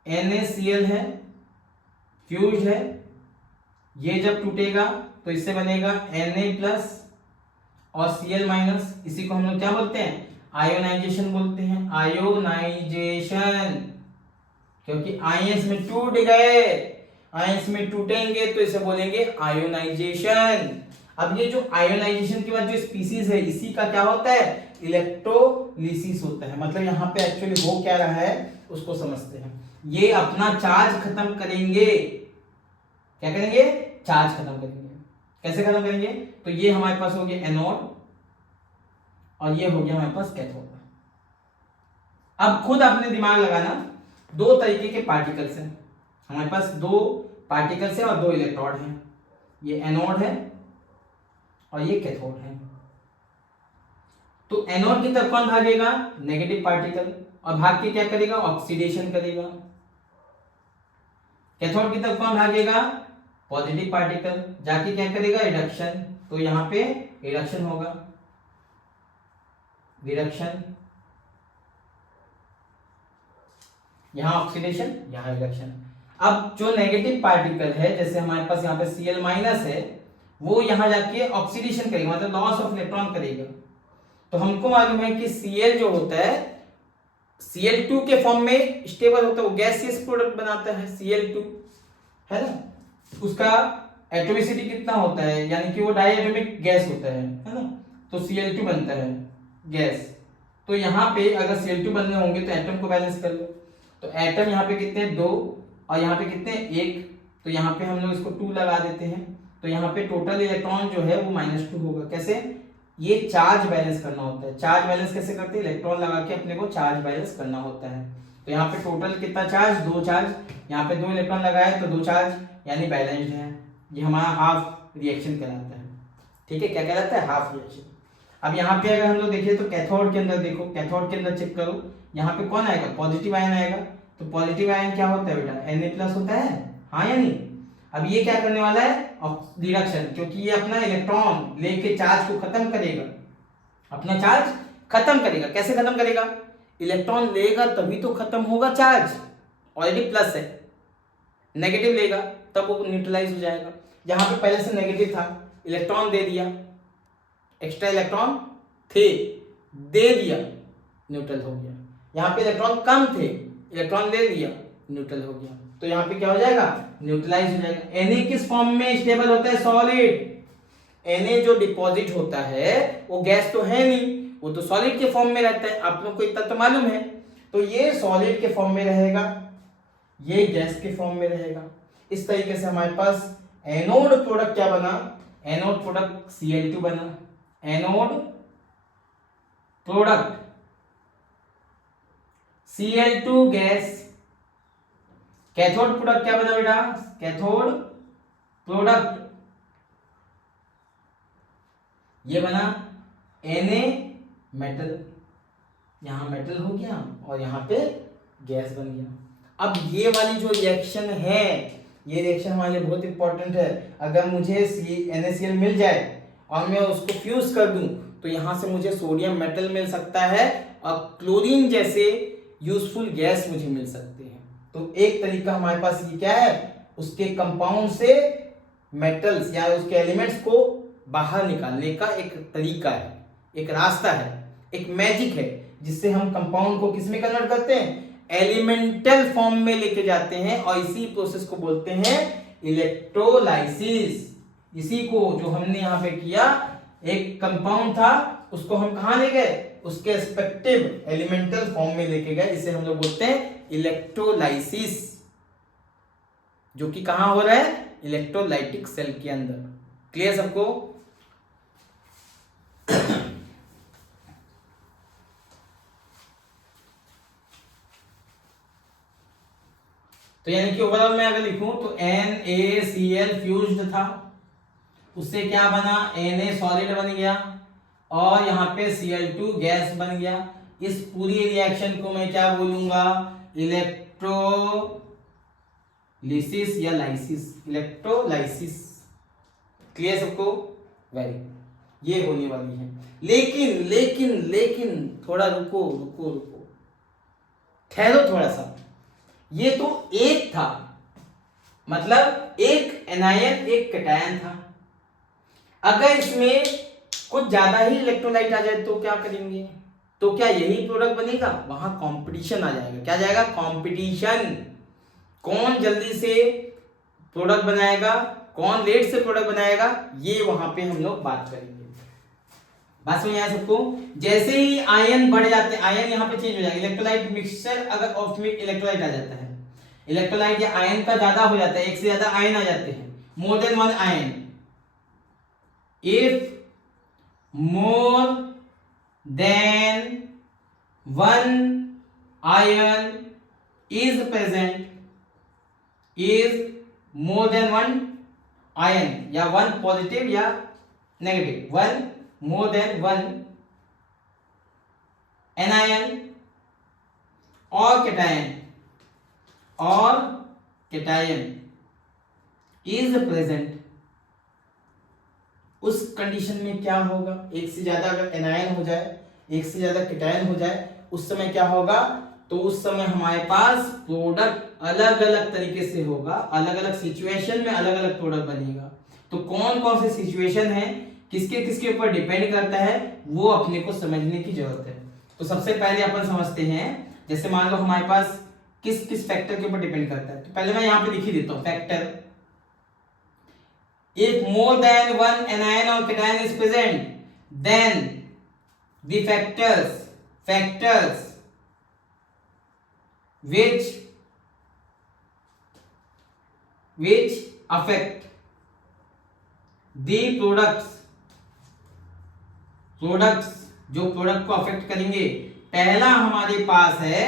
NaCl है, फ्यूज है। ये जब टूटेगा तो इससे बनेगा Na+ और Cl-। इसी को हम लोग क्या बोलते हैं? आयोनाइजेशन बोलते हैं, आयोनाइजेशन। क्योंकि आयंस में टूट गए, आयंस में टूटेंगे तो इसे बोलेंगे आयोनाइजेशन। अब ये जो आयोनाइजेशन के बाद जो स्पीसीज है, इसी का क्या होता है? इलेक्ट्रोलिसिस होता है। मतलब यहाँ पे एक्चुअली हो क्या रहा है उसको समझते हैं। ये अपना चार्ज खत्म करेंगे। क्या करेंगे? चार्ज खत्म करेंगे। कैसे खत्म करेंगे? तो ये हमारे पास हो गया एनोड और ये हो गया हमारे पास कैथोड। अब खुद अपने दिमाग लगाना, 2 तरीके के पार्टिकल्स हैं हमारे पास, 2 पार्टिकल्स हैं और 2 इलेक्ट्रोड हैं। ये एनोड है और ये कैथोड है। तो एनोड की तरफ कौन भागेगा? नेगेटिव पार्टिकल, और भाग के क्या करेगा? ऑक्सीडेशन करेगा। कैथोड की तरफ कौन भागेगा? पॉजिटिव पार्टिकल, जाके क्या करेगा? रिडक्शन। तो यहां पे रिडक्शन होगा, रिडक्शन, यहां ऑक्सीडेशन, यहां रिडक्शन। अब जो नेगेटिव पार्टिकल है, जैसे हमारे पास यहाँ पे Cl- है, वो यहाँ जाके ऑक्सीडेशन करेगा, मतलब लॉस ऑफ इलेक्ट्रॉन करेगा। तो हमको मालूम है कि Cl जो होता है Cl2 के फॉर्म में स्टेबल होता है, वो गैसियस प्रोडक्ट बनाता है Cl2, है ना। उसका एटॉमिसिटी कितना होता है, यानी कि वो डायएटॉमिक गैस होता है ना। तो Cl2 बनता है गैस। तो यहाँ पे अगर Cl2 बनने होंगे तो एटम को बैलेंस कर लो। तो एटम यहाँ पे कितने 2 और यहाँ पे कितने 1, तो यहाँ पे हम लोग इसको 2 लगा देते हैं। तो यहाँ पे टोटल इलेक्ट्रॉन जो है वो -2 होगा। कैसे, ये चार्ज बैलेंस करना होता है। चार्ज बैलेंस कैसे करते हैं, इलेक्ट्रॉन लगा के अपने को चार्ज बैलेंस करना होता है। तो यहाँ पे टोटल कितना चार्ज, 2 चार्ज, यहाँ पे 2 इलेक्ट्रॉन लगाए तो 2 चार्ज, यानी बैलेंस्ड है। ये हमारा हाफ रिएक्शन कहलाता है। ठीक है, क्या कहलाता है, हाफ रिएक्शन। अब यहाँ पे अगर हम लोग देखिए तो कैथोड के अंदर देखो, कैथोड के अंदर चेक करो, यहाँ पे कौन आएगा, पॉजिटिव आयन आएगा। तो पॉजिटिव आयन क्या होता है बेटा, Na+ होता है, हाँ या नहीं। अब ये क्या करने वाला है, रिडक्शन, क्योंकि ये अपना इलेक्ट्रॉन लेके चार्ज को खत्म करेगा, अपना चार्ज खत्म करेगा। कैसे खत्म करेगा, इलेक्ट्रॉन लेगा तभी तो खत्म होगा चार्ज, ऑलरेडी प्लस है, नेगेटिव लेगा तब वो न्यूट्रलाइज हो जाएगा। यहाँ पे पहले से नेगेटिव था, इलेक्ट्रॉन दे दिया, एक्स्ट्रा इलेक्ट्रॉन थे, दे दिया, न्यूट्रल हो गया। यहाँ पे इलेक्ट्रॉन कम थे, इलेक्ट्रॉन दे दिया, न्यूट्रल हो गया। तो यहाँ पे क्या हो जाएगा, न्यूट्रलाइज हो जाएगा। Na किस फॉर्म में स्टेबल होता है, सॉलिड। Na जो डिपॉजिट होता है वो गैस तो है नहीं, वो तो सॉलिड के फॉर्म में रहता है, आप लोग को इतना तो मालूम है। तो ये सॉलिड के फॉर्म में रहेगा, ये गैस के फॉर्म में रहेगा। इस तरीके से हमारे पास एनोड प्रोडक्ट क्या बना, एनोड प्रोडक्ट Cl2 बना, anode product Cl2 gas. Cathode product क्या बना बेटा, कैथोड प्रोडक्ट ये बना Na मेटल, यहां मेटल हो गया और यहां पे गैस बन गया। अब ये वाली जो रिएक्शन है, ये रिएक्शन हमारे लिए बहुत इंपॉर्टेंट है। अगर मुझे NaCl मिल जाए और मैं उसको फ्यूज कर दूं तो यहां से मुझे सोडियम मेटल मिल सकता है और क्लोरीन जैसे यूजफुल गैस मुझे मिल सकते हैं। तो एक तरीका हमारे पास ये क्या है, उसके कंपाउंड से मेटल्स या उसके एलिमेंट्स को बाहर निकालने का एक तरीका है, एक रास्ता है, एक मैजिक है, जिससे हम कंपाउंड को किस में कन्वर्ट करते हैं, एलिमेंटल फॉर्म में लेके जाते हैं। और इसी प्रोसेस को बोलते हैं इलेक्ट्रोलाइसिस। इसी को जो हमने यहाँ पे किया, एक कंपाउंड था उसको हम कहाँ ले गए, उसके रिस्पेक्टिव एलिमेंटल फॉर्म में लेके गए, इसे हम लोग बोलते हैं इलेक्ट्रोलाइसिस, जो कि कहां हो रहा है, इलेक्ट्रोलाइटिक सेल के अंदर। क्लियर सबको। तो यानी कि ओवरऑल मैं अगर लिखूं तो NaCl फ्यूज्ड था, उससे क्या बना, Na सॉलिड बन गया और यहाँ पे Cl2 गैस बन गया। इस पूरी रिएक्शन को मैं क्या बोलूंगा, इलेक्ट्रोलिसिस या लाइसिस, इलेक्ट्रोलाइसिस। क्लियर सबको, वेरी, ये होने वाली है। लेकिन लेकिन लेकिन थोड़ा रुको रुको रुको, ठहरो थोड़ा सा। ये तो एक था, मतलब एक एनायन एक कैटायन था। अगर इसमें कुछ ज्यादा ही इलेक्ट्रोलाइट आ जाए तो क्या करेंगे, तो क्या यही प्रोडक्ट बनेगा, वहां कंपटीशन आ जाएगा। क्या जाएगा, कंपटीशन। कौन जल्दी से प्रोडक्ट बनाएगा, कौन लेट से प्रोडक्ट बनाएगा, ये वहां पे हम लोग बात करेंगे। बात समझ आया सबको। जैसे ही आयन बढ़ जाते हैं, आयन यहाँ पे चेंज हो जाएगा, इलेक्ट्रोलाइट मिक्सचर अगर ऑफ में इलेक्ट्रोलाइट आ जाता है, इलेक्ट्रोलाइट या आयन का ज्यादा हो जाता है, एक से ज्यादा आयन आ जाते हैं, मोर than one ion, if more than one ion is present, is more than one ion या one positive या negative, one more than one anion और cation is present, उस कंडीशन में क्या होगा, एक से ज्यादा अगर एनायन हो जाए, एक से ज्यादा कैटायन हो जाए, उस समय क्या होगा, तो उस समय हमारे पास प्रोडक्ट अलग अलग तरीके से होगा, अलग अलग सिचुएशन में अलग अलग प्रोडक्ट बनेगा। तो कौन कौन से सिचुएशन है, किसके किसके ऊपर डिपेंड करता है, वो अपने को समझने की जरूरत है। तो सबसे पहले अपन समझते हैं, जैसे मान लो हमारे पास किस किस फैक्टर के ऊपर डिपेंड करता है। तो पहले मैं यहां पे लिख ही देता हूं factor. If more than one anion और cation is present then the factors which affect the products जो प्रोडक्ट को अफेक्ट करेंगे। पहला हमारे पास है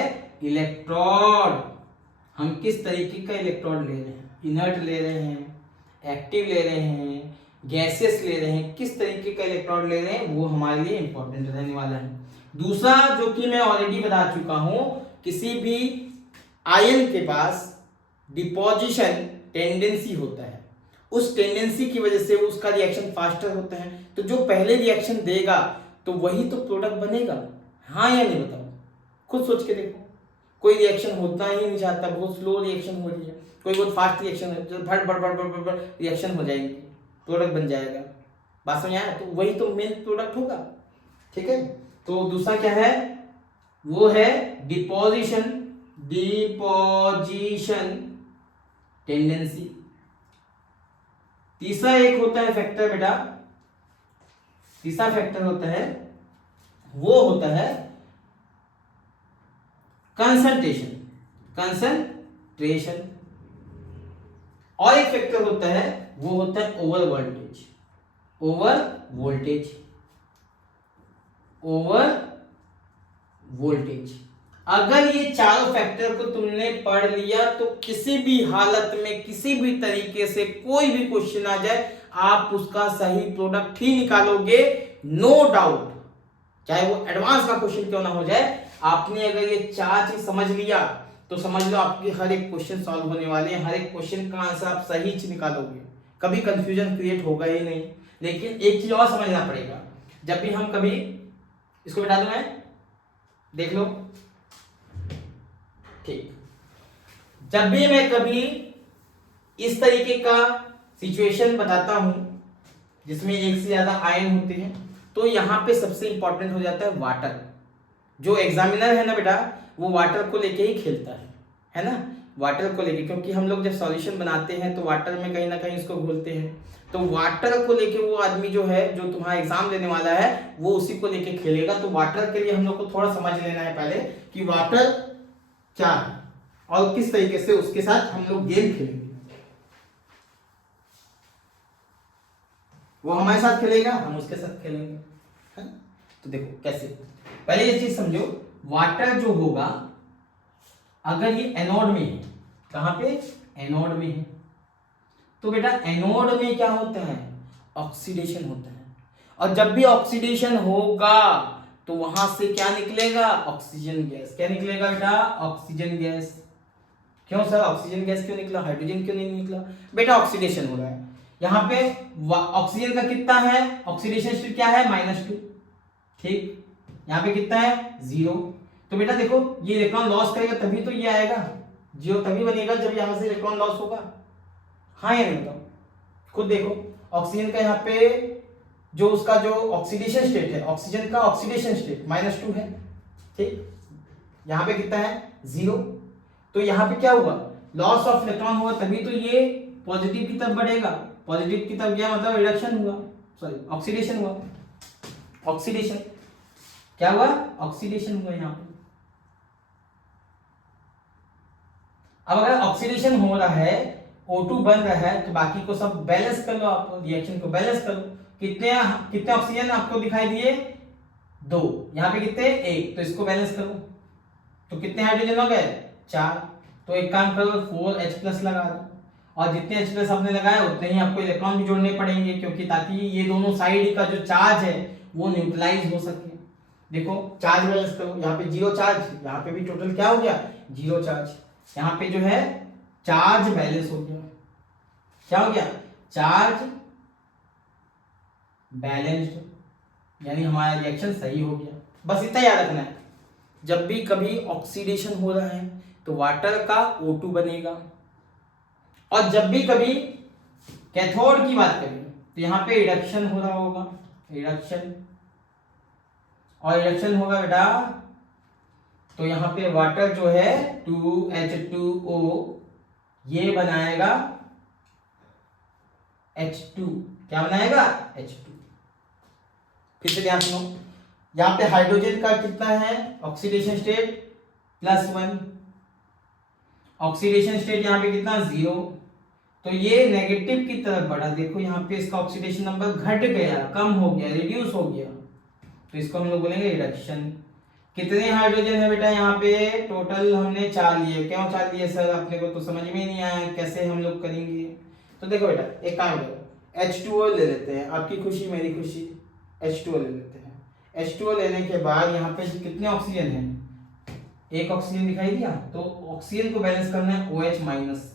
इलेक्ट्रोड। हम किस तरीके का इलेक्ट्रोड ले रहे हैं, इनर्ट ले रहे हैं, एक्टिव ले रहे हैं, गैसेस ले रहे हैं, किस तरीके का इलेक्ट्रोड ले रहे हैं, वो हमारे लिए इंपॉर्टेंट रहने वाला है। दूसरा जो कि मैं ऑलरेडी बता चुका हूं, किसी भी आयन के पास डिपोजिशन टेंडेंसी होता है, उस टेंडेंसी की वजह से उसका रिएक्शन फास्टर होता है। तो जो पहले रिएक्शन देगा तो वही तो प्रोडक्ट बनेगा, हाँ या नहीं बताओ, खुद सोच के देखो। कोई रिएक्शन होता ही नहीं चाहता, बहुत स्लो रिएक्शन हो रही है, कोई बहुत फास्ट रिएक्शन है, जो भड़ भड़ भड़ भड़ भड़ रिएक्शन हो जाएगी, प्रोडक्ट बन जाएगा। बात समझ आया? तो वही तो मेन प्रोडक्ट होगा। ठीक है, तो दूसरा क्या है, वो है डिपोजिशन टेंडेंसी। तीसरा एक होता है फैक्टर बेटा, तीसरा फैक्टर होता है, वो होता है कंसंट्रेशन। और एक फैक्टर होता है, वो होता है ओवर वोल्टेज। अगर ये चारों फैक्टर को तुमने पढ़ लिया तो किसी भी हालत में, किसी भी तरीके से कोई भी क्वेश्चन आ जाए, आप उसका सही प्रोडक्ट ही निकालोगे, नो डाउट। चाहे वो एडवांस का क्वेश्चन क्यों ना हो जाए, आपने अगर ये चार चीज समझ लिया तो समझ लो आपके हर एक क्वेश्चन सॉल्व होने वाले हैं, हर एक क्वेश्चन का आंसर आप सही निकालोगे, कभी कंफ्यूजन क्रिएट होगा ही नहीं। लेकिन एक चीज और समझना पड़ेगा, जब भी हम कभी, इसको बता दूं मैं, देख लो, ठीक, जब भी मैं कभी इस तरीके का सिचुएशन बताता हूं जिसमें एक से ज्यादा आयन होते हैं, तो यहां पे सबसे इंपॉर्टेंट हो जाता है वाटर। जो एग्जामिनर है ना बेटा, वो वाटर को लेके ही खेलता है ना, वाटर को लेके, क्योंकि हम लोग जब सॉल्यूशन बनाते हैं तो वाटर में कहीं ना कहीं इसको घोलते हैं, तो वाटर को लेके वो आदमी जो है, जो तुम्हारा एग्जाम देने वाला है, वो उसी को लेके खेलेगा। तो वाटर के लिए हम लोग को थोड़ा समझ लेना है पहले कि वाटर क्या है और किस तरीके से उसके साथ हम लोग गेम खेलेंगे। वो हमारे साथ खेलेगा, हम उसके साथ खेलेंगे, है ना? तो देखो कैसे, पहले ये चीज समझो, वाटर जो होगा, अगर ये एनोड में है, कहां पे, एनोड में है, तो बेटा एनोड में क्या होता है, ऑक्सीडेशन होता है। और जब भी ऑक्सीडेशन होगा तो वहां से क्या निकलेगा, ऑक्सीजन गैस। क्या निकलेगा बेटा, ऑक्सीजन गैस। क्यों सर ऑक्सीजन गैस क्यों निकला, हाइड्रोजन क्यों नहीं निकला? बेटा ऑक्सीडेशन हो रहा है। यहाँ पे ऑक्सीजन का कितना है, ऑक्सीडेशन स्टेट क्या है, -2, ठीक। यहाँ पे कितना है, 0। तो बेटा देखो, ये इलेक्ट्रॉन लॉस करेगा तभी तो ये आएगा, 0 तभी बनेगा जब यहाँ से इलेक्ट्रॉन लॉस होगा, हाँ या नहीं बताओ, खुद देखो। ऑक्सीजन का यहाँ पे जो उसका जो ऑक्सीडेशन स्टेट है, ऑक्सीजन का ऑक्सीडेशन स्टेट -2 है, ठीक। यहाँ पे कितना है, 0। तो यहाँ पे क्या हुआ, लॉस ऑफ इलेक्ट्रॉन हुआ, तभी तो ये पॉजिटिव की तरफ बढ़ेगा। पॉजिटिव की तरफ गया मतलब रिडक्शन हुआ, सॉरी ऑक्सीडेशन हुआ। ऑक्सीडेशन क्या हुआ, ऑक्सीडेशन हुआ यहाँ पे। अब अगर ऑक्सीडेशन हो रहा है, O2 बन रहा है, तो बाकी को सब बैलेंस कर लो, आप रिएक्शन को बैलेंस कर लो। कितने कितने ऑक्सीजन आपको दिखाई दिए, 2। यहाँ पे कितने, 1, तो इसको बैलेंस करो, तो कितने हाइड्रोजन हो गए, 4। तो एक काम करो, 4H+ लगा दो, और जितने H+ आपने लगाया उतने ही आपको इलेक्ट्रॉन भी जोड़ने पड़ेंगे, क्योंकि ताकि ये दोनों साइड का जो चार्ज है वो न्यूट्रलाइज हो सके। देखो चार्ज बैलेंस करो, यहाँ पे 0 चार्ज, यहाँ पे भी टोटल क्या हो गया, 0 चार्ज। यहाँ पे जो है चार्ज बैलेंस हो गया, क्या हो गया, चार्ज बैलेंस्ड, यानी हमारा रिएक्शन सही हो गया। बस इतना याद रखना है, जब भी कभी ऑक्सीडेशन हो रहा है तो वाटर का O2 बनेगा, और जब भी कभी कैथोड की बात करें तो यहाँ पे रिडक्शन हो रहा होगा, रिडक्शन, और रिडक्शन होगा बेटा तो यहाँ पे वाटर जो है 2H2O ये बनाएगा H2, क्या बनाएगा H2। फिर से ध्यान सुनो, यहाँ पे हाइड्रोजन का कितना है ऑक्सीडेशन स्टेट +1, ऑक्सीडेशन स्टेट यहाँ पे कितना 0, तो ये नेगेटिव की तरफ बढ़ा, देखो यहाँ पे इसका ऑक्सीडेशन नंबर घट गया, कम हो गया, रिड्यूस हो गया, तो इसको हम लोग बोलेंगे रिडक्शन। कितने हाइड्रोजन है बेटा यहाँ पे, टोटल हमने 4 लिए। क्यों 4 लिए सर, अपने को तो समझ में नहीं आया कैसे हम लोग करेंगे। तो देखो बेटा एक काम करो, H2O ले लेते हैं, आपकी खुशी मेरी खुशी, H2O ले लेते हैं। H2O लेने के बाद यहाँ पे कितने ऑक्सीजन है, एक ऑक्सीजन दिखाई दिया, तो ऑक्सीजन को बैलेंस करना है OH माइनस,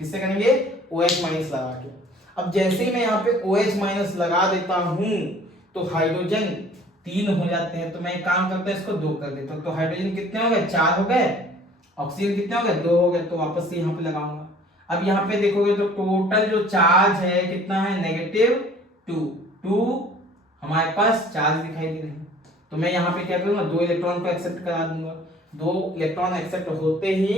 किससे करेंगे OH माइनस लगा के। अब जैसे ही मैं यहाँ पे OH माइनस लगा देता हूं तो हाइड्रोजन 3 हो जाते हैं, तो मैं एक काम करता हूं इसको 2 कर देता हूं, तो हाइड्रोजन कितने हो गए 4 हो गए, ऑक्सीजन कितने हो गए 2 हो गए, तो वापस से यहाँ पे लगाऊंगा। अब यहाँ पे देखोगे तो टोटल जो चार्ज है कितना है -2 हमारे पास चार्ज दिखाई दे रहे हैं, तो मैं यहाँ पे क्या करूंगा 2 इलेक्ट्रॉन को एक्सेप्ट करा दूंगा, 2 इलेक्ट्रॉन एक्सेप्ट होते ही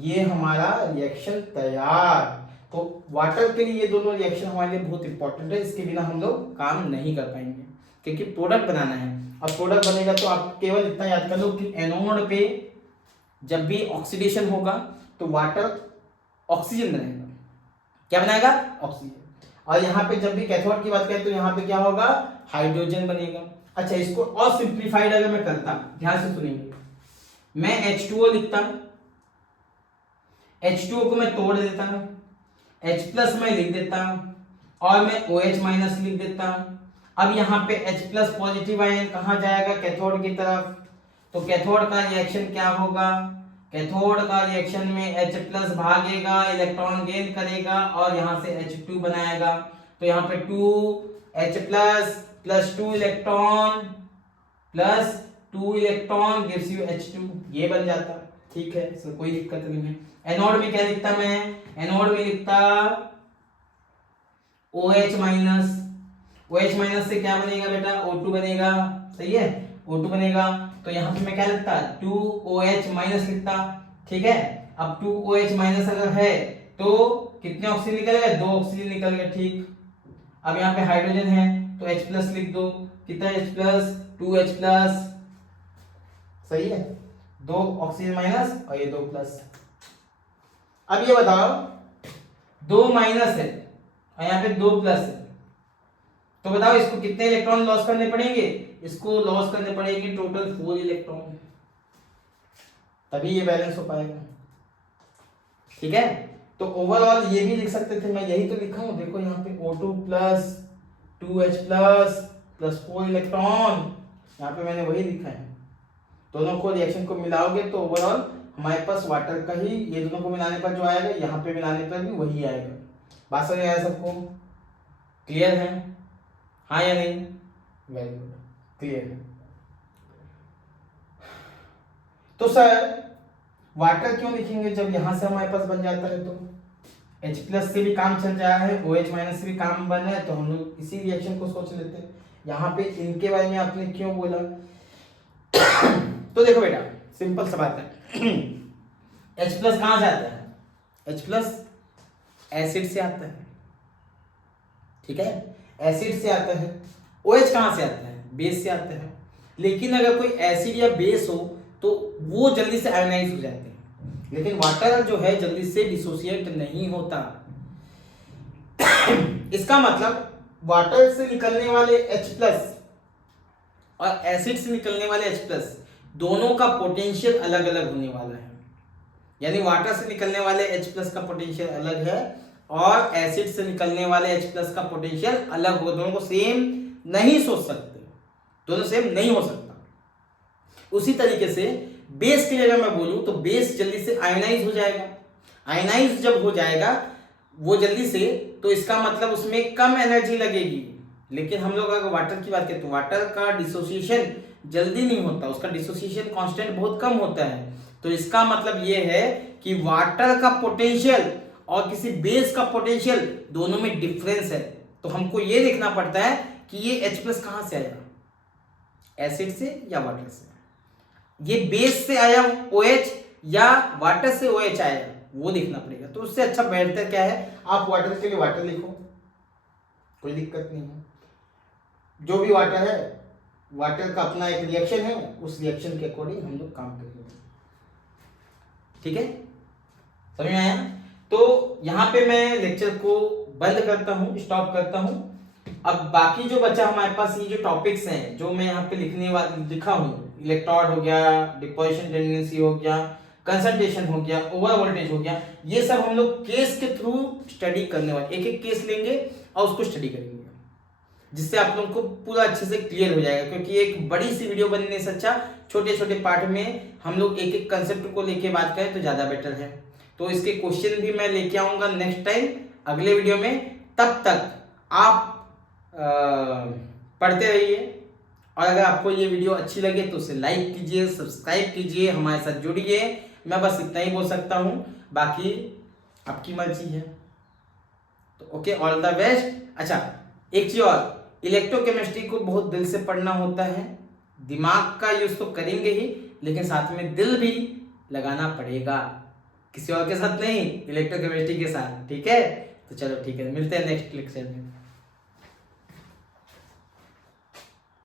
ये हमारा रिएक्शन तैयार। तो वाटर के लिए ये दोनों रिएक्शन हमारे लिए बहुत इंपॉर्टेंट है, इसके बिना हम लोग काम नहीं कर पाएंगे, क्योंकि प्रोडक्ट बनाना है। अब प्रोडक्ट बनेगा तो आप केवल इतना याद कर लो कि एनोड पे जब भी ऑक्सीडेशन होगा तो वाटर ऑक्सीजन बनाएगा, क्या बनाएगा ऑक्सीजन, और यहाँ पे जब भी कैथोड की बात करें तो यहाँ पे क्या होगा हाइड्रोजन बनेगा। अच्छा, इसको और सिंप्लीफाइड अगर मैं करता, ध्यान से सुनेंगे, मैं H2O लिखता, H2O को मैं तोड़ देता, H+ मैं लिख देता और मैं OH माइनस लिख देता। अब यहाँ पे H+ पॉजिटिव आयन कहाँ जाएगा कैथोड की तरफ, तो कैथोड का रिएक्शन क्या होगा, कैथोड का रिएक्शन में H+ भागेगा, इलेक्ट्रॉन गेन करेगा और यहाँ से H2 बनाएगा, तो यहाँ पे 2H+ + 2 electron plus 2 electron gives you H2, ये बन जाता। ठीक है, इसमें कोई दिक्कत नहीं है। एनोड में क्या लिखता मैं, एनोड में लिखता OH माइनस, OH माइनस से क्या बनेगा बेटा O2 बनेगा, सही है O2 बनेगा, तो यहाँ पे मैं क्या लिखता 2OH माइनस लिखता। ठीक है, अब 2OH माइनस अगर है तो कितने ऑक्सीजन निकल गए 2 ऑक्सीजन निकल गए। ठीक, अब यहाँ पे हाइड्रोजन है तो H+ लिख दो, कितना H+, 2H+, सही है, 2 ऑक्सीजन माइनस और ये 2 प्लस। अब ये बताओ 2 माइनस है और यहाँ पे 2 प्लस है, तो बताओ इसको कितने इलेक्ट्रॉन लॉस करने पड़ेंगे, इसको लॉस करने पड़ेंगे टोटल 4 इलेक्ट्रॉन, तभी ये बैलेंस हो पाएगा। ठीक है, तो ओवरऑल ये भी लिख सकते थे, मैं यही तो लिखा हूं, देखो यहाँ पे O2 plus 2H+ plus 4 electron, यहाँ पे मैंने वही लिखा है। दोनों को रिएक्शन को मिलाओगे तो ओवरऑल हमारे पास वाटर का ही, ये दोनों को मिलाने पर जो आएगा यहाँ पे मिलाने पर भी वही आएगा। बात समझ आया सबको, क्लियर है, हाँ या नहीं, वेरी गुड, क्लियर है। तो सर वाटर क्यों लिखेंगे जब यहां से हमारे पास बन जाता है, तो H+ से भी काम चल रहा है, OH माइनस से भी काम बन रहा है, तो हम लोग इसी रिएक्शन को सोच लेते हैं। यहाँ पे इनके बारे में आपने क्यों बोला तो देखो बेटा सिंपल सा बात है H+ कहां से आता है, H+ एसिड से आता है। ठीक है, एसिड से आता है। OH कहां से आता है, बेस से आता है। लेकिन अगर कोई एसिड या बेस हो तो वो जल्दी से आयोनाइज हो जाते हैं, लेकिन वाटर जो है जल्दी से डिसोसिएट नहीं होता। इसका मतलब वाटर से निकलने वाले H+ और एसिड से निकलने वाले H+ दोनों का पोटेंशियल अलग अलग होने वाला है। यानी वाटर से निकलने वाले H+ का पोटेंशियल अलग है और एसिड से निकलने वाले H+ का पोटेंशियल अलग होगा, दोनों को सेम नहीं सोच सकते, दोनों सेम नहीं हो सकता। उसी तरीके से बेस के लिए अगर मैं बोलूं तो बेस जल्दी से आयोनाइज हो जाएगा। आयोनाइज जब हो जाएगा वो जल्दी से, तो इसका मतलब उसमें कम एनर्जी लगेगी। लेकिन हम लोग अगर वाटर की बात करें तो वाटर का डिसोसिएशन जल्दी नहीं होता, उसका डिसोसिएशन कांस्टेंट बहुत कम होता है। तो इसका मतलब ये है कि वाटर का पोटेंशियल और किसी बेस का पोटेंशियल, दोनों में डिफरेंस है। तो हमको ये देखना पड़ता है कि ये H+ कहाँ से आया, एसिड से या वाटर से, ये बेस से आया OH या वाटर से OH आया, वो देखना पड़ेगा। तो उससे अच्छा बेहतर क्या है, आप वाटर के लिए वाटर लिखो, कोई दिक्कत नहीं है। जो भी वाटर है, वाटर का अपना एक रिएक्शन है, उस रिएक्शन के अकॉर्डिंग हम लोग काम करेंगे। ठीक है, समझ में आया? तो यहाँ पे मैं लेक्चर को बंद करता हूँ, स्टॉप करता हूँ। अब बाकी जो बचा हमारे पास, ये जो टॉपिक्स हैं जो मैं यहाँ पे लिखा हूँ, इलेक्ट्रॉड हो गया, डिपोजिशन टेंडेंसी हो गया, कंसंट्रेशन हो गया, ओवर वोल्टेज हो गया, ये सब हम लोग केस के थ्रू स्टडी करने वाले, एक एक केस लेंगे और उसको स्टडी करेंगे, जिससे आप लोगों को पूरा अच्छे से क्लियर हो जाएगा। क्योंकि एक बड़ी सी वीडियो बनने से अच्छा छोटे छोटे पार्ट में हम लोग एक एक कंसेप्ट को लेके बात करें तो ज़्यादा बेटर है। तो इसके क्वेश्चन भी मैं लेके आऊँगा नेक्स्ट टाइम अगले वीडियो में। तब तक आप पढ़ते रहिए, और अगर आपको ये वीडियो अच्छी लगे तो उसे लाइक कीजिए, सब्सक्राइब कीजिए, हमारे साथ जुड़िए। मैं बस इतना ही बोल सकता हूँ, बाकी आपकी मर्जी है। तो ओके, ऑल द बेस्ट। अच्छा, एक चीज और, इलेक्ट्रोकेमिस्ट्री को बहुत दिल से पढ़ना होता है, दिमाग का यूज तो करेंगे ही, लेकिन साथ में दिल भी लगाना पड़ेगा, किसी और के साथ नहीं, इलेक्ट्रोकेमिस्ट्री के साथ। ठीक है, तो चलो ठीक है, मिलते हैं नेक्स्ट लेक्चर में।